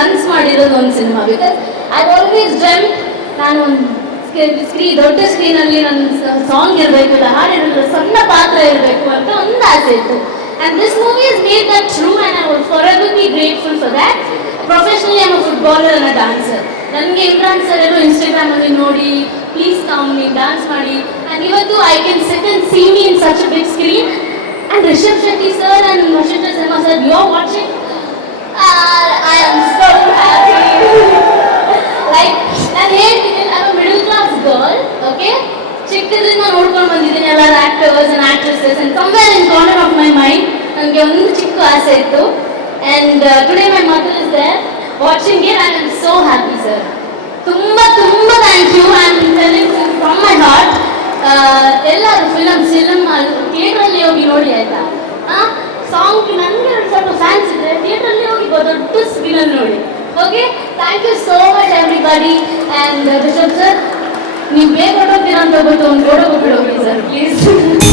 Nuns ಮಾಡಿರೋದು ಒಂದು cinema. Because I always dream ನಾನು ಒಂದು ದೊಡ್ಡ ಸ್ಕ್ರೀನಲ್ಲಿ ನನ್ನ ಸಾಂಗ್ ಇರಬೇಕು, ಇಲ್ಲ ಹಾಡಿರಬೇಕು, ಸಣ್ಣ ಪಾತ್ರ ಇರಬೇಕು ಅಂತ ಒಂದು ಆಸೆ ಇತ್ತು. And this movie has made that true, and I will forever be grateful for that. Professionally, I'm a footballer and a dancer. ನನಗೆ ಇಮ್ರಾನ್ ಸರ್ ಎಲ್ಲೋ ಇನ್ಸ್ಟಾಗ್ರಾಮಲ್ಲಿ ನೋಡಿ ಪ್ಲೀಸ್ ಕಮ್ ನೀವು ಡ್ಯಾನ್ಸ್ ಮಾಡಿ, ಆ್ಯಂಡ್ ಇವತ್ತು I can sit and see me in such a big screen. And Rishab Shetty sir and Vasishta Sharma sir, you are watching, I am so happy. Like ನಾನು ಹೇಳ್ತೀನಿ, I am middle class girl, okay. ಚಿಕ್ಕದ್ರಿಂದ ನೋಡ್ಕೊಂಡು ಬಂದಿದ್ದೀನಿ ಎಲ್ಲರ actors and actresses, and somewhere in corner of my mind ನನಗೆ ಒಂದು ಚಿಕ್ಕ ಆಸೆ ಇತ್ತು. And today my mother is there watching it, I am so happy sir. ತುಂಬ ತುಂಬ thank you. I am telling from my heart. ಎಲ್ಲರೂ film ಥಿಯೇಟ್ರಲ್ಲಿ ಹೋಗಿ ನೋಡಿ ಆಯಿತಾ. ಸಾಂಗ್ ನನಗೆ ಸ್ವಲ್ಪ ಫ್ಯಾನ್ಸ್ ಇದೆ, ಥಿಯೇಟ್ರಲ್ಲಿ ಹೋಗಿ ದೊಡ್ಡ ಸ್ಕ್ರೀನಲ್ಲಿ ನೋಡಿ. Okay, thank you so much everybody. And Rishab sir, ನೀವು ಬೇಗ ಹೊರಟೋಗ್ತೀರಾ ಅಂತ ಗೊತ್ತು, ಒಂದು ಗೋಡೆ ಹೋಗ್ಬಿಡೋಗಿ ಸರ್ ಪ್ಲೀಸ್.